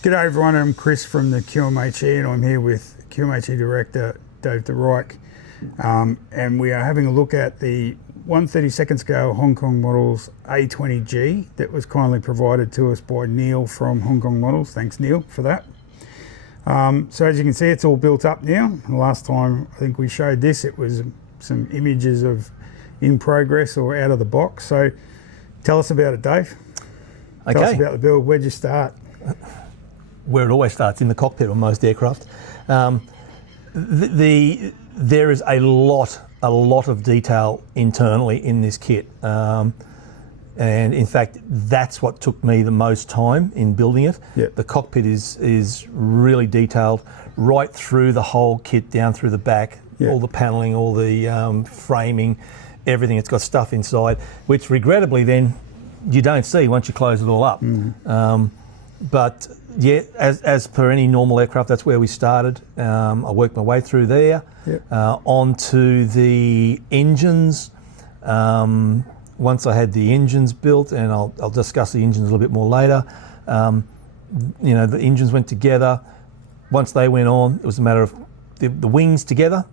G'day everyone, I'm Chris from the QMHE and I'm here with QMHE Director deRyck, and we are having a look at the 1/32 scale Hong Kong Models A20G that was kindly provided to us by Neil from Hong Kong Models. Thanks Neil for that. So as you can see, it's all built up now. The last time I think we showed this, it was some images of in progress or out of the box. So tell us about it, Dave. Okay. Tell us about the build. Where'd you start? Where it always starts, in the cockpit on most aircraft. There is a lot of detail internally in this kit, and in fact that's what took me the most time in building it. Yep. The cockpit is really detailed right through the whole kit, down through the back. Yep. All the paneling, all the framing, everything. It's got stuff inside which regrettably then you don't see once you close it all up. But yeah, as per any normal aircraft, that's where we started. I worked my way through there, Yep. Onto the engines. Once I had the engines built, and I'll discuss the engines a little bit more later, you know, the engines went together. Once they went on, it was a matter of the wings together.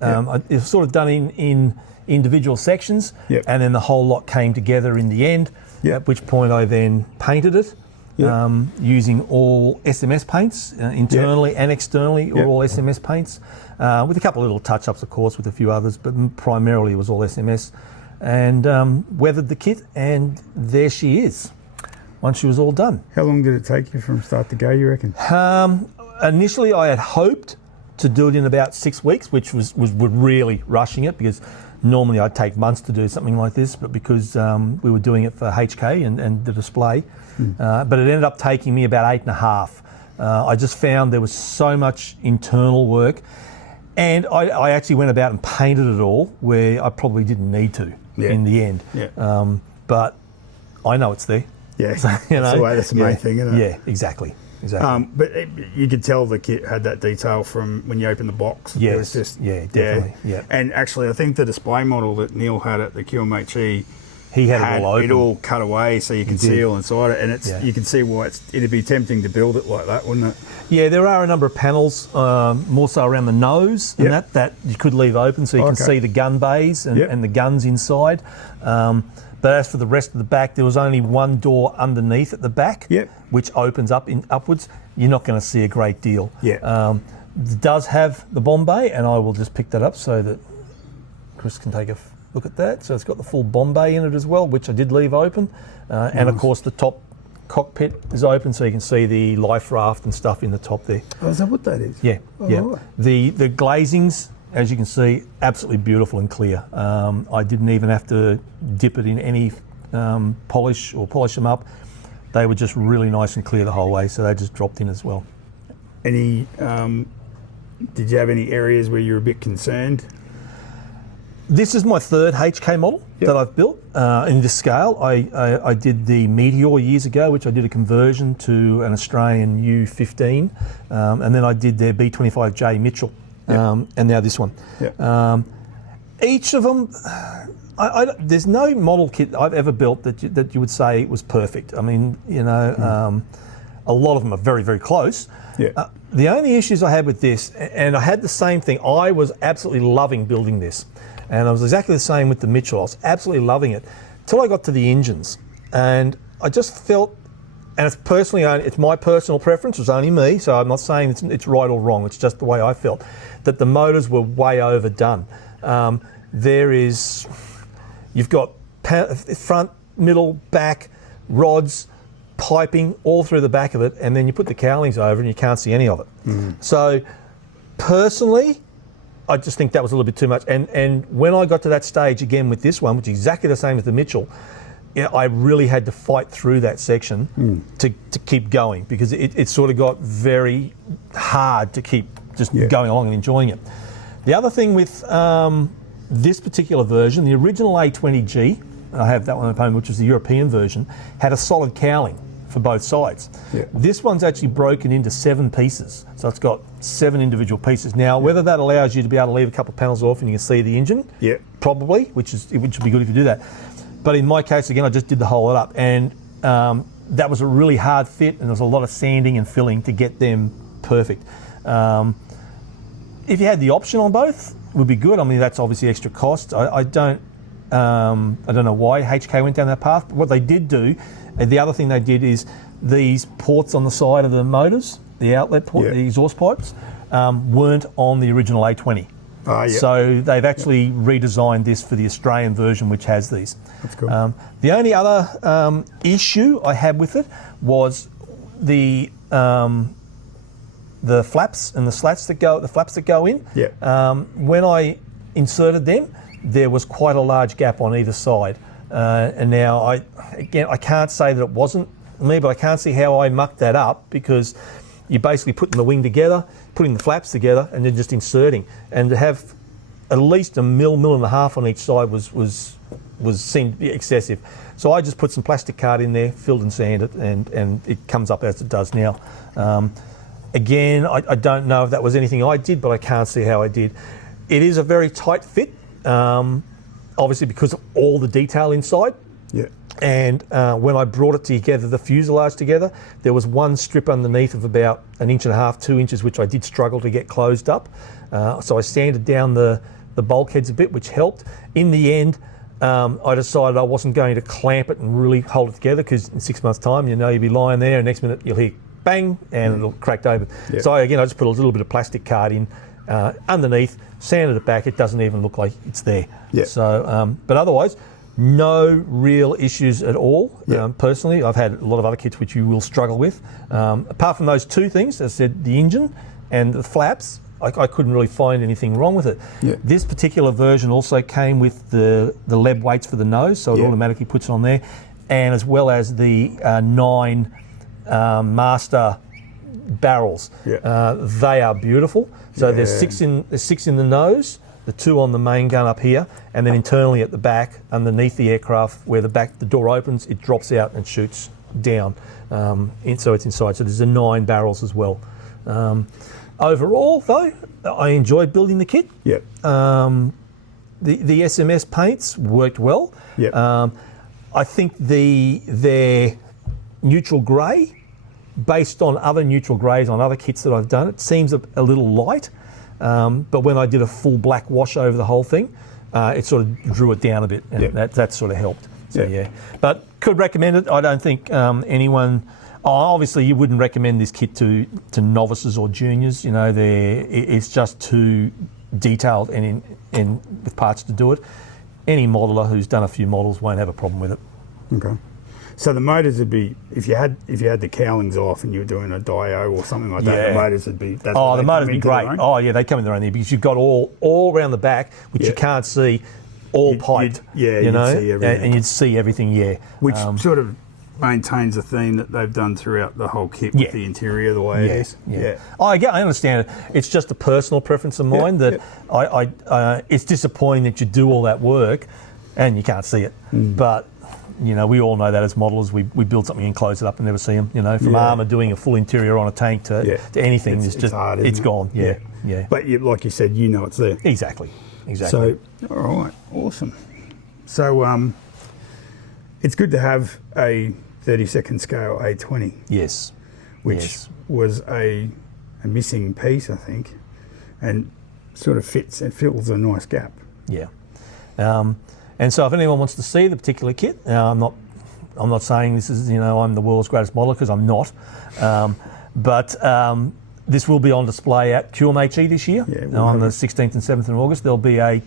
Yep. It was sort of done in individual sections, Yep. and then the whole lot came together in the end, Yep. at which point I then painted it. Yep. Using all SMS paints, internally and externally, Yep. all SMS paints, with a couple of little touch-ups, of course, with a few others, but primarily it was all SMS. And weathered the kit, and there she is, once she was all done. How long did it take you from start to go, you reckon? Initially, I had hoped to do it in about 6 weeks, which was really rushing it, because normally I'd take months to do something like this, but because we were doing it for HK and the display, but it ended up taking me about 8.5. I just found there was so much internal work, and I actually went about and painted it all where I probably didn't need to in the end. Yeah. But I know it's there. Yeah, So, you know, that's the main thing, isn't it? Yeah, exactly. But you could tell the kit had that detail from when you opened the box. Yes, It was just, yeah, definitely. Yeah. And actually, I think the display model that Neil had at the QMHE, He had it all open. it all cut away so you can see all inside it, and Yeah. you can see why it'd be tempting to build it like that, wouldn't it? Yeah, there are a number of panels, more so around the nose, and Yep. that you could leave open so you can Okay. see the gun bays and the guns inside. But as for the rest of the back, there was only one door underneath at the back, Yep. which opens up upwards. You're not going to see a great deal. Yeah. It does have the bomb bay, and I will just pick that up so that Chris can take a look at that. So it's got the full bomb bay in it as well, which I did leave open. And of course the top cockpit is open, so you can see the life raft and stuff in the top there. Oh, is that what that is? Yeah, yeah. right. The glazings, as you can see, absolutely beautiful and clear. I didn't even have to dip it in any polish or polish them up. They were just really nice and clear the whole way, so they just dropped in as well. Any? Did you have any areas where you were a bit concerned? This is my third HK model that I've built in this scale. I did the Meteor years ago, which I did a conversion to an Australian U15, and then I did their B25J Mitchell, and now this one. Yeah. Each of them, there's no model kit I've ever built that you would say was perfect. I mean, you know, a lot of them are very, very close. Yeah. The only issues I had with this, and I had the same thing, I was absolutely loving building this. And I was exactly the same with the Mitchell. I was absolutely loving it till I got to the engines, and I just felt, and it's my personal preference. It was only me, so I'm not saying it's right or wrong. It's just the way I felt, that the motors were way overdone. You've got front, middle, back, rods, piping all through the back of it, and then you put the cowlings over and you can't see any of it. So personally, I just think that was a little bit too much. And when I got to that stage again with this one, which is exactly the same as the Mitchell, I really had to fight through that section to keep going, because it sort of got very hard to keep just going along and enjoying it. The other thing with this particular version, the original A20G, I have that one at home, which was the European version, had a solid cowling for both sides. Yeah. This one's actually broken into 7 pieces, so it's got 7 individual pieces. Now, whether that allows you to be able to leave a couple of panels off and you can see the engine, probably, which would be good if you do that. But in my case, again, I just did the whole lot up, and that was a really hard fit, and there was a lot of sanding and filling to get them perfect. If you had the option on both, it would be good. I mean, that's obviously extra cost. I don't know why HK went down that path. But what they did do, the other thing they did is these ports on the side of the motors, the outlet port, the exhaust pipes, weren't on the original A20. So they've actually redesigned this for the Australian version, which has these. That's cool. The only other issue I had with it was the flaps and the flaps that go in. When I inserted them, there was quite a large gap on either side. And now I can't say that it wasn't me, but I can't see how I mucked that up, because you're basically putting the wing together, putting the flaps together, and then just inserting. And to have at least a mil and a half on each side seemed to be excessive. So I just put some plastic card in there, filled and sanded, and it comes up as it does now. Again, I don't know if that was anything I did, but I can't see how I did. It is a very tight fit, obviously because of all the detail inside. And when I brought it together, the fuselage together, there was one strip underneath of about 1.5 inches, 2 inches, which I did struggle to get closed up. So I sanded down the bulkheads a bit, which helped. In the end, I decided I wasn't going to clamp it and really hold it together, because in 6 months' time, you'll be lying there, and next minute you'll hear bang, and it'll crack open. So again, I just put a little bit of plastic card in underneath, sanded it back. It doesn't even look like it's there. So, but otherwise, no real issues at all. Personally, I've had a lot of other kits which you will struggle with. Apart from those two things, as I said, the engine and the flaps, I couldn't really find anything wrong with it. This particular version also came with the lead weights for the nose, so it automatically puts it on there, and as well as the 9 master barrels. They are beautiful. So there's six in the nose, the 2 on the main gun up here, and then internally at the back, underneath the aircraft, where the door opens, it drops out and shoots down. So it's inside. So there's 9 barrels as well. Overall, though, I enjoyed building the kit. The SMS paints worked well. I think their neutral grey, based on other neutral greys on other kits that I've done, it seems a little light. But when I did a full black wash over the whole thing, it sort of drew it down a bit, and that sort of helped. So but could recommend it. I don't think anyone. Obviously, you wouldn't recommend this kit to novices or juniors. It's just too detailed and with parts to do it. Any modeler who's done a few models won't have a problem with it. Okay. So the motors would be, if you had the cowlings off and you were doing a dio or something like that, the motors would be. The motors would be great. They come in their own there, because you've got all around the back, which you can't see, all piped. You'd see everything. And you'd see everything. Which sort of maintains a theme that they've done throughout the whole kit with the interior the way it is. I understand it. It's just a personal preference of mine that it's disappointing that you do all that work and you can't see it, but. We all know that as modelers, we build something and close it up and never see them. From armour doing a full interior on a tank to anything, it's hard, it's gone. But like you said, it's there. Exactly. So, all right, awesome. So, it's good to have a 32nd scale A20. Yes. Which was a missing piece, I think, and sort of fills a nice gap. And so if anyone wants to see the particular kit, I'm not saying this is, I'm the world's greatest modeler, because I'm not. But this will be on display at QMHE this year. On the 16th and 7th of August. There'll be an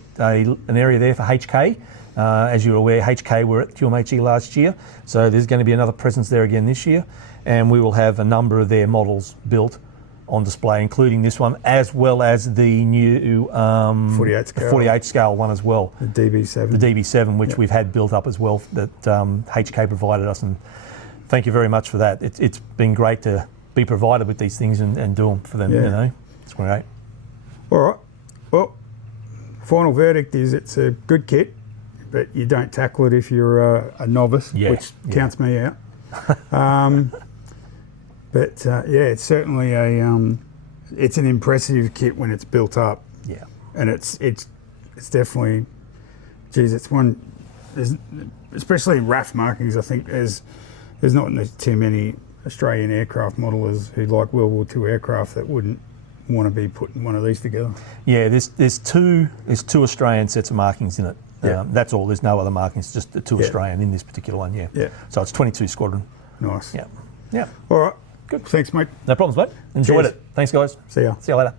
area there for HK. As you're aware, HK were at QMHE last year. So there's going to be another presence there again this year. And we will have a number of their models built on display, including this one, as well as the new 48 scale one as well. The DB7. The DB7, which we've had built up as well, that HK provided us, and thank you very much for that. It's been great to be provided with these things and do them for them. It's great. All right. Well, final verdict is it's a good kit, but you don't tackle it if you're a novice, which counts me out. But it's certainly it's an impressive kit when it's built up. And it's definitely, it's one, especially in RAF markings, I think, as there's not too many Australian aircraft modelers who like World War II aircraft that wouldn't want to be putting one of these together. Yeah, there's two Australian sets of markings in it. Yeah. That's all. There's no other markings. Just the two Yeah. Australian in this particular one. Yeah. Yeah. So it's 22 Squadron. Nice. Yeah. Yeah. All right. Good. Thanks, mate. No problems, mate. Enjoyed Cheers. it. Thanks, guys. See ya. See you later.